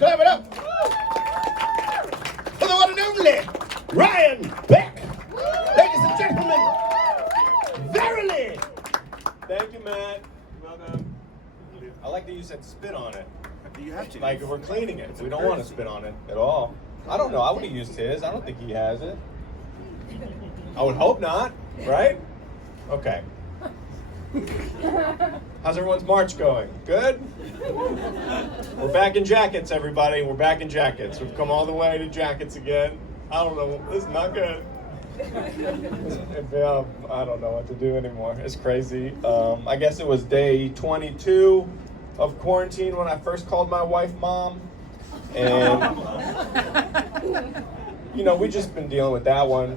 Clap it up for the one and only Ryan Beck. Ladies and gentlemen, verily. Thank you, Matt. Welcome. I like that you said spit on it. You have to. Like we're cleaning it. We don't want to spit on it at all. I don't know. I would have used his. I don't think he has it. I would hope not, right? Okay. How's everyone's March going? Good? We're back in jackets, everybody. We're back in jackets. We've come all the way to jackets again. I don't know. This is not good. Yeah, I don't know what to do anymore. It's crazy. I guess it was day 22 of quarantine when I first called my wife Mom. And you know, we just been dealing with that one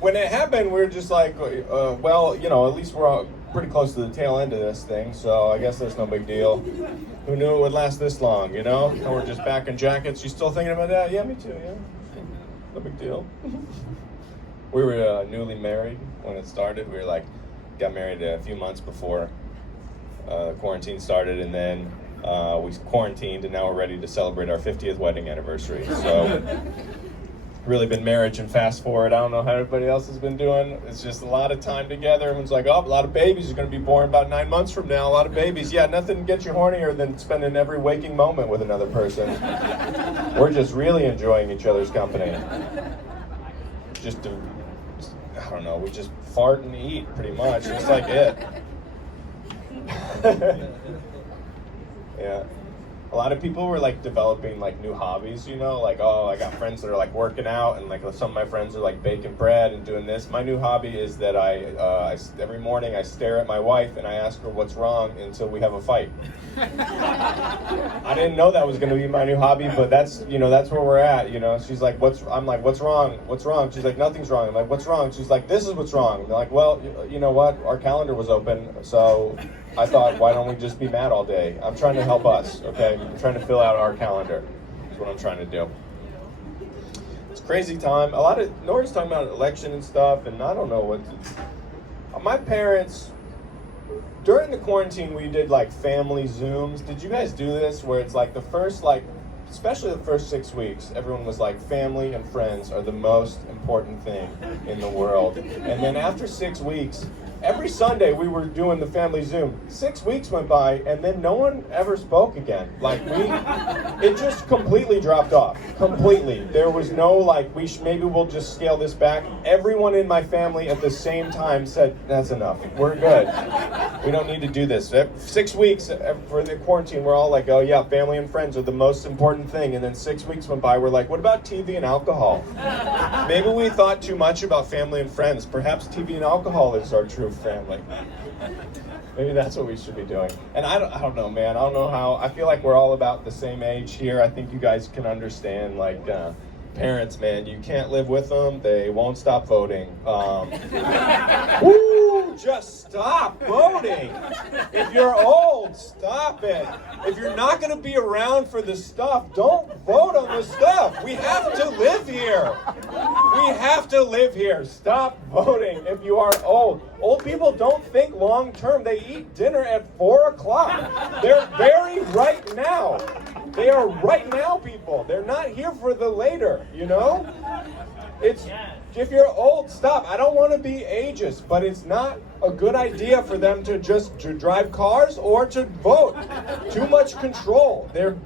when it happened, we were just like, well, you know, at least we're all pretty close to the tail end of this thing, so I guess that's no big deal. Who knew it would last this long, you know? And we're just back in jackets. You still thinking about that? Yeah, me too, yeah. No big deal. We were newly married when it started. We were like, got married a few months before quarantine started, and then we quarantined, and now we're ready to celebrate our 50th wedding anniversary. So really been marriage and fast forward. I don't know how everybody else has been doing. It's just a lot of time together. Everyone's like, oh, a lot of babies are going to be born about 9 months from now. A lot of babies. Yeah, nothing gets you hornier than spending every waking moment with another person. We're just really enjoying each other's company. I don't know, we just fart and eat pretty much. It's like it. Yeah. A lot of people were like developing like new hobbies, you know, like, oh, I got friends that are like working out, and like some of my friends are like baking bread and doing this. My new hobby is that I every morning I stare at my wife and I ask her what's wrong until we have a fight. I didn't know that was going to be my new hobby, but that's, you know, that's where we're at, you know. She's like, I'm like, what's wrong? What's wrong? She's like, nothing's wrong. I'm like, what's wrong? She's like, this is what's wrong. I'm like, well, you know what? Our calendar was open, so I thought, why don't we just be mad all day? I'm trying to help us, okay? I'm trying to fill out our calendar. That's what I'm trying to do. It's a crazy time. Nora's talking about election and stuff, and I don't know what my parents, during the quarantine, we did like family Zooms. Did you guys do this? Where it's like the first, like, especially the first 6 weeks, everyone was like, family and friends are the most important thing in the world. And then after 6 weeks, every Sunday we were doing the family Zoom. 6 weeks went by, and then no one ever spoke again. Like it just completely dropped off. Completely. There was no like, maybe we'll just scale this back. Everyone in my family at the same time said, that's enough. We're good. We don't need to do this. 6 weeks for the quarantine, we're all like, oh yeah, family and friends are the most important thing. And then 6 weeks went by, we're like, what about TV and alcohol? Maybe we thought too much about family and friends. Perhaps TV and alcohol is our true family. Maybe that's what we should be doing. And I don't know, man. I don't know how. I feel like we're all about the same age here. I think you guys can understand, like, parents, man, you can't live with them. They won't stop voting. Woo! Just stop voting. If you're old, stop it. If you're not going to be around for the stuff, don't vote on the stuff. We have to live here. We have to live here. Stop voting if you are old. Old people don't think long term. They eat dinner at 4 o'clock. They're very right now. They are right now people. They're not here for the later, you know? If you're old, stop. I don't want to be ageist, but it's not a good idea for them to just drive cars or to vote. Too much control. They're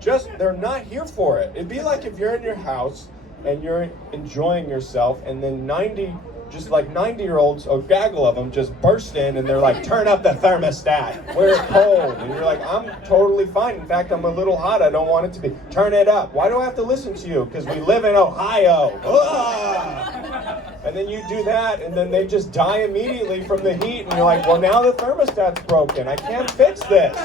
not here for it. It'd be like if you're in your house and you're enjoying yourself, and then 90-year-olds, a gaggle of them, just burst in and they're like, turn up the thermostat. We're cold. And you're like, I'm totally fine. In fact, I'm a little hot. I don't want it to be. Turn it up. Why do I have to listen to you? Because we live in Ohio. And then you do that, and then they just die immediately from the heat. And you're like, well, now the thermostat's broken. I can't fix this.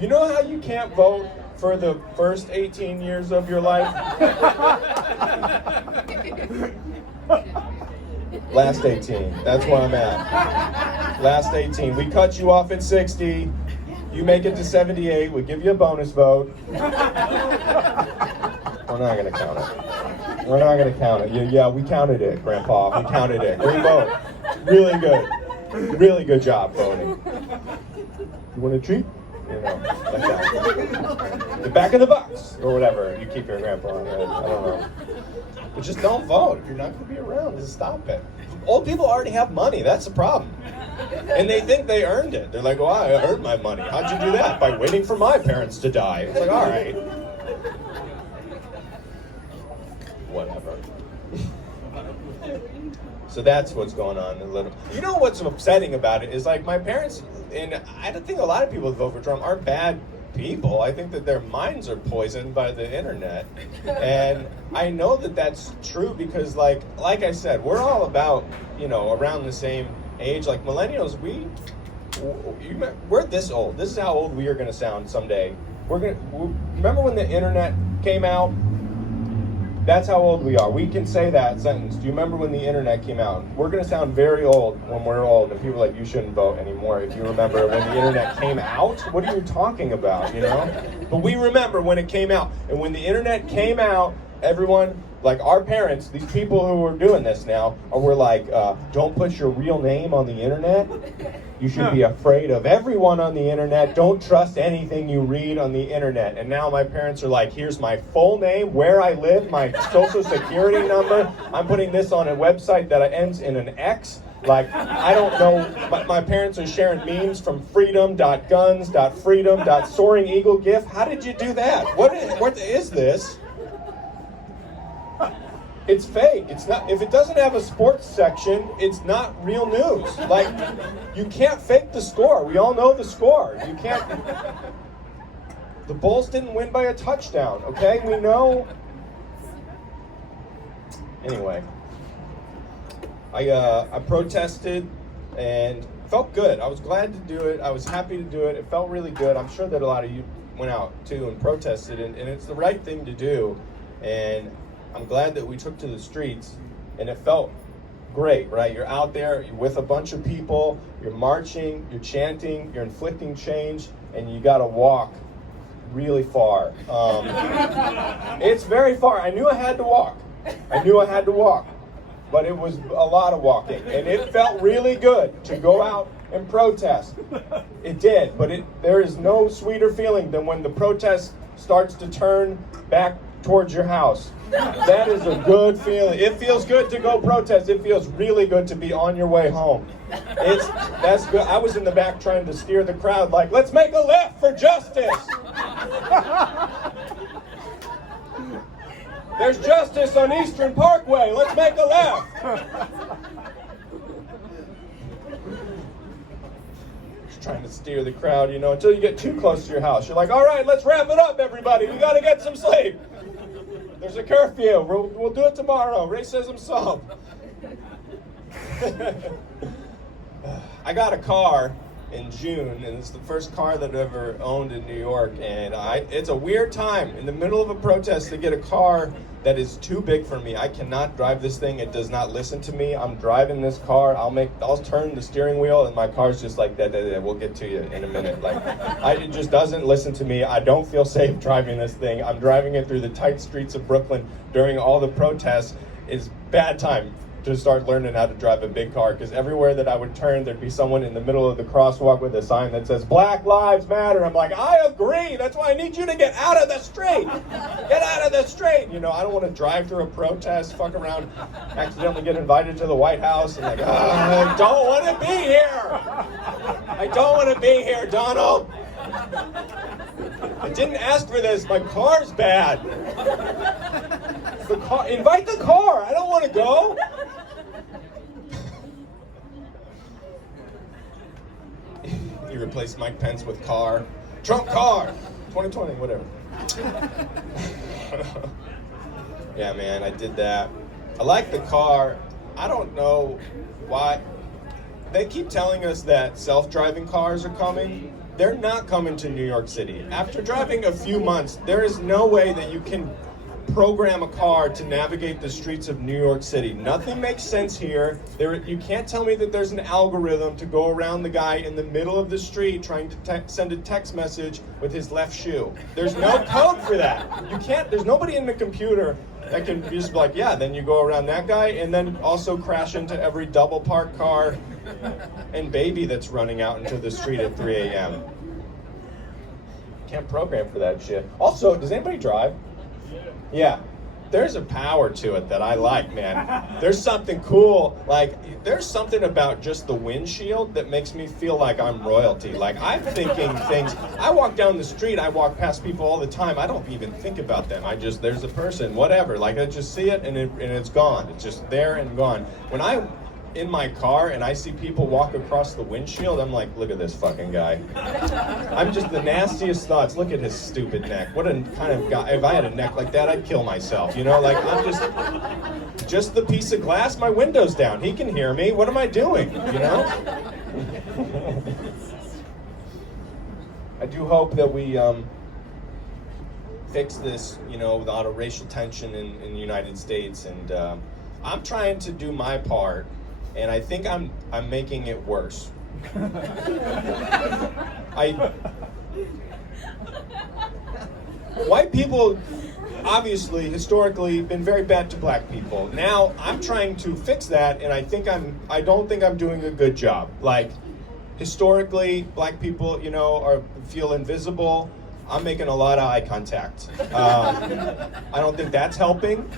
You know how you can't vote for the first 18 years of your life? Last 18. That's where I'm at. Last 18. We cut you off at 60. You make it to 78. We give you a bonus vote. We're not going to count it. We're not going to count it. Yeah, we counted it, Grandpa. We counted it. Great vote. Really good. Really good job voting. You want a treat? You know, like that. the back of the bus, or whatever you keep your grandpa on. I don't know. But just don't vote if you're not going to be around. Just stop it. Old people already have money. That's the problem. And they think they earned it. They're like, well, I earned my money. How'd you do that? By waiting for my parents to die. It's like, all right. Whatever. So that's what's going on a little. You know what's upsetting about it is like my parents, and I don't think a lot of people that vote for Trump are bad people. I think that their minds are poisoned by the internet. And I know that that's true because like I said, we're all about, around the same age. Like millennials, we're this old. This is how old we are going to sound someday. Remember when the internet came out? That's how old we are. We can say that sentence. Do you remember when the internet came out? We're going to sound very old when we're old, and people are like, you shouldn't vote anymore if you remember when the internet came out. What are you talking about, But we remember when it came out. And when the internet came out, everyone, like our parents, these people who are doing this now, were like, don't put your real name on the internet. You should be afraid of everyone on the internet. Don't trust anything you read on the internet. And now my parents are like, here's my full name, where I live, my social security number. I'm putting this on a website that ends in an X. Like, I don't know, my parents are sharing memes from freedom.guns.freedom.soaring-eagle-gif. How did you do that? What is this? It's fake. It's not. If it doesn't have a sports section, it's not real news. Like, you can't fake the score. We all know the score. You can't. The Bulls didn't win by a touchdown. Okay, we know. Anyway, I protested and felt good. I was glad to do it. I was happy to do it. It felt really good. I'm sure that a lot of you went out too and protested, and it's the right thing to do. And I'm glad that we took to the streets, and it felt great, right? You're out there, you're with a bunch of people, you're marching, you're chanting, you're inflicting change, and you got to walk really far. It's very far. I knew I had to walk. But it was a lot of walking, and it felt really good to go out and protest. It did, but there is no sweeter feeling than when the protest starts to turn back towards your house. That is a good feeling. It feels good to go protest. It feels really good to be on your way home. That's good. I was in the back trying to steer the crowd like, let's make a left for justice. There's justice on Eastern Parkway. Let's make a left. Just trying to steer the crowd, until you get too close to your house. You're like, all right, let's wrap it up, everybody. We got to get some sleep. There's a curfew. We'll do it tomorrow. Racism solved. I got a car in June, and it's the first car that I've ever owned in New York. And it's a weird time in the middle of a protest to get a car that is too big for me. I cannot drive this thing. It does not listen to me. I'm driving this car. I'll turn the steering wheel, and my car's just like that. We'll get to you in a minute. Like, it just doesn't listen to me. I don't feel safe driving this thing. I'm driving it through the tight streets of Brooklyn during all the protests. It's bad time to start learning how to drive a big car, because everywhere that I would turn, there'd be someone in the middle of the crosswalk with a sign that says Black Lives Matter. I'm like, I agree. That's why I need you to get out of the street. Get out of the street. I don't want to drive through a protest, fuck around, accidentally get invited to the White House, and like, I don't want to be here. I don't want to be here, Donald. I didn't ask for this. My car's bad. Invite the car. I don't want to go. You replace Mike Pence with car. Trump car. 2020, whatever. Yeah, man, I did that. I like the car. I don't know why. They keep telling us that self-driving cars are coming. They're not coming to New York City. After driving a few months, there is no way that you can program a car to navigate the streets of New York City. Nothing makes sense here. You can't tell me that there's an algorithm to go around the guy in the middle of the street trying to send a text message with his left shoe. There's no code for that. You can't, there's nobody in the computer that can just be like, yeah, then you go around that guy and then also crash into every double parked car and baby that's running out into the street at 3 a.m. can't program for that shit. Also, does anybody drive? Yeah. There's a power to it that I like, man. There's something cool, like, there's something about just the windshield that makes me feel like I'm royalty. Like, I'm thinking things, I walk down the street, I walk past people all the time, I don't even think about them. There's a person, whatever, like, I just see it and it's gone. It's just there and gone. When I'm in my car and I see people walk across the windshield, I'm like, look at this fucking guy. I'm just the nastiest thoughts. Look at his stupid neck. What a kind of guy. If I had a neck like that, I'd kill myself. You know, like, I'm just the piece of glass, my window's down. He can hear me. What am I doing? You know? I do hope that we fix this, you know, with a lot of racial tension in the United States. And I'm trying to do my part. And I think I'm making it worse. White people, obviously, historically, been very bad to black people. Now I'm trying to fix that, and I don't think I'm doing a good job. Like, historically, black people, you know, feel invisible. I'm making a lot of eye contact. I don't think that's helping.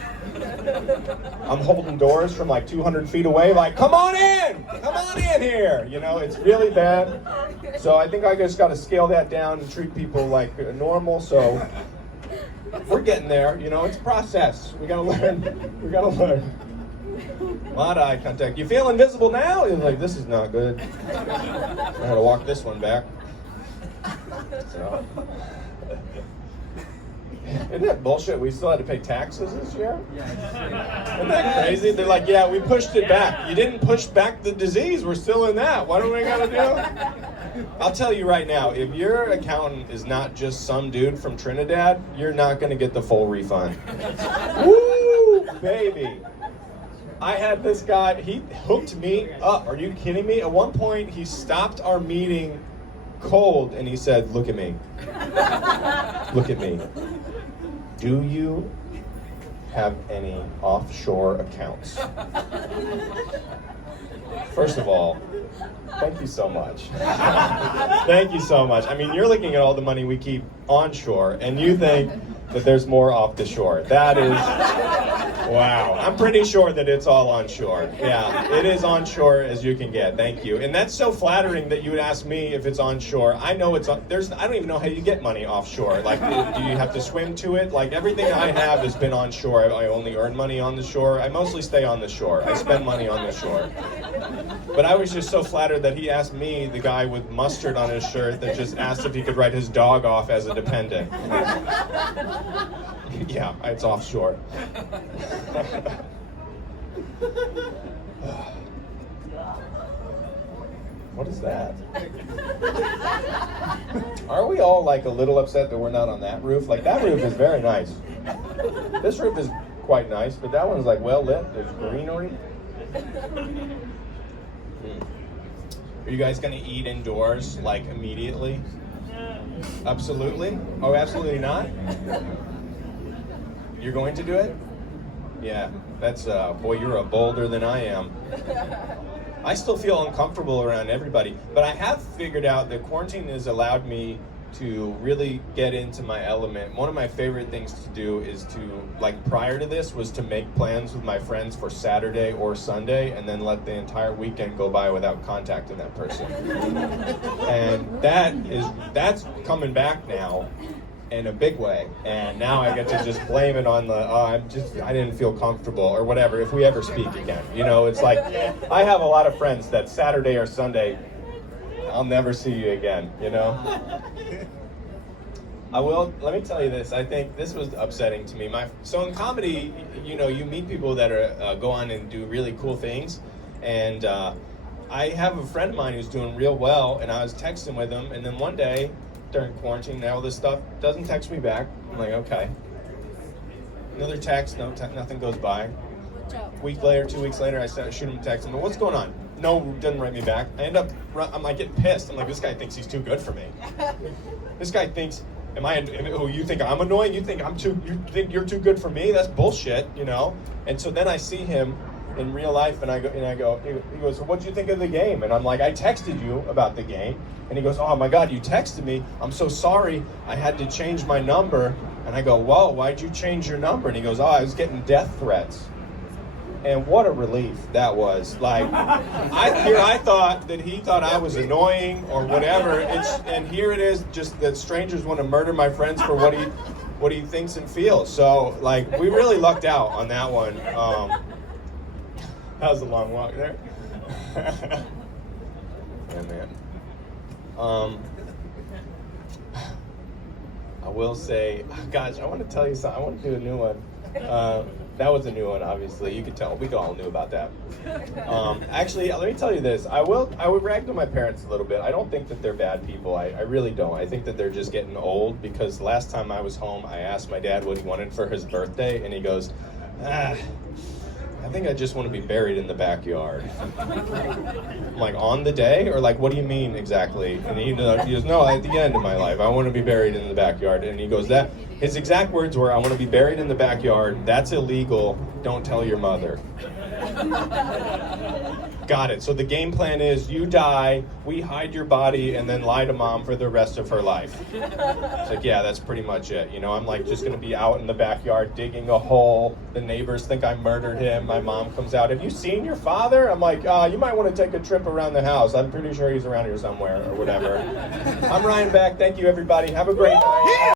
I'm holding doors from like 200 feet away, like, come on in here. You know, it's really bad. So I think I just got to scale that down and treat people like normal. So we're getting there. You know, it's a process. We gotta learn. A lot of eye contact. You feel invisible now? You're like, this is not good. I gotta walk this one back. So. Isn't that bullshit? We still had to pay taxes this year? Isn't that crazy? They're like, yeah, we pushed it back. You didn't push back the disease. We're still in that. What do we gotta do? I'll tell you right now, if your accountant is not just some dude from Trinidad, you're not gonna get the full refund. Woo, baby. I had this guy, he hooked me up. Are you kidding me? At one point, he stopped our meeting cold and he said, look at me. Look at me. Do you have any offshore accounts? First of all, thank you so much. Thank you so much. I mean, you're looking at all the money we keep onshore and you think that there's more off the shore. That is, wow. I'm pretty sure that it's all onshore. Yeah, it is onshore as you can get. Thank you. And that's so flattering that you would ask me if it's onshore. I know it's on, I don't even know how you get money offshore. Like, do you have to swim to it? Like, everything I have has been onshore. I only earn money on the shore. I mostly stay on the shore. I spend money on the shore. But I was just so flattered that he asked me, the guy with mustard on his shirt, that just asked if he could write his dog off as a dependent. Yeah, it's offshore. What is that? Are we all like a little upset that we're not on that roof? Like, that roof is very nice. This roof is quite nice, but that one's like well lit. There's greenery. Are you guys gonna eat indoors like immediately? Absolutely? Oh, absolutely not? You're going to do it? Yeah, that's, boy, you're a bolder than I am. I still feel uncomfortable around everybody, but I have figured out that quarantine has allowed me to really get into my element. One of my favorite things to do is to, like, prior to this, was to make plans with my friends for Saturday or Sunday and then let the entire weekend go by without contacting that person. And that's coming back now in a big way. And now I get to just blame it on I didn't feel comfortable or whatever, if we ever speak again. You know, it's like, I have a lot of friends that Saturday or Sunday, I'll never see you again, you know? Let me tell you this, I think this was upsetting to me. So in comedy, you know, you meet people that go on and do really cool things, and I have a friend of mine who's doing real well, and I was texting with him, and then one day, during quarantine and all this stuff, doesn't text me back. I'm like, okay. Another text, nothing goes by. Week later, 2 weeks later, I shoot him a text. I'm like, what's going on? No, doesn't write me back. I'm like getting pissed. I'm like, this guy thinks he's too good for me. This guy thinks, you think I'm annoying? You think you're too good for me? That's bullshit, you know? And so then I see him, in real life, and he goes, so what'd you think of the game? And I'm like, I texted you about the game. And he goes, oh my God, you texted me. I'm so sorry. I had to change my number. And I go, whoa, why'd you change your number? And he goes, oh, I was getting death threats. And what a relief that was. Like, I thought that he thought I was annoying or whatever. And here it is, just that strangers want to murder my friends for what he thinks and feels. So, like, we really lucked out on that one. That was a long walk there. Yeah, man. I will say, gosh, I want to tell you something. I want to do a new one. That was a new one, obviously. You could tell. We all knew about that. Actually, let me tell you this. I would rag to my parents a little bit. I don't think that they're bad people. I really don't. I think that they're just getting old, because last time I was home, I asked my dad what he wanted for his birthday, and he goes, I think I just want to be buried in the backyard. I'm like, on the day? Or like, what do you mean exactly? And he goes, no, at the end of my life, I want to be buried in the backyard. And he goes, his exact words were, I want to be buried in the backyard. That's illegal. Don't tell your mother. Got it. So the game plan is you die, we hide your body, and then lie to mom for the rest of her life. It's like, yeah, that's pretty much it. You know, I'm like just going to be out in the backyard digging a hole. The neighbors think I murdered him. My mom comes out. Have you seen your father? I'm like, you might want to take a trip around the house. I'm pretty sure he's around here somewhere or whatever. I'm Ryan Beck. Thank you, everybody. Have a great night.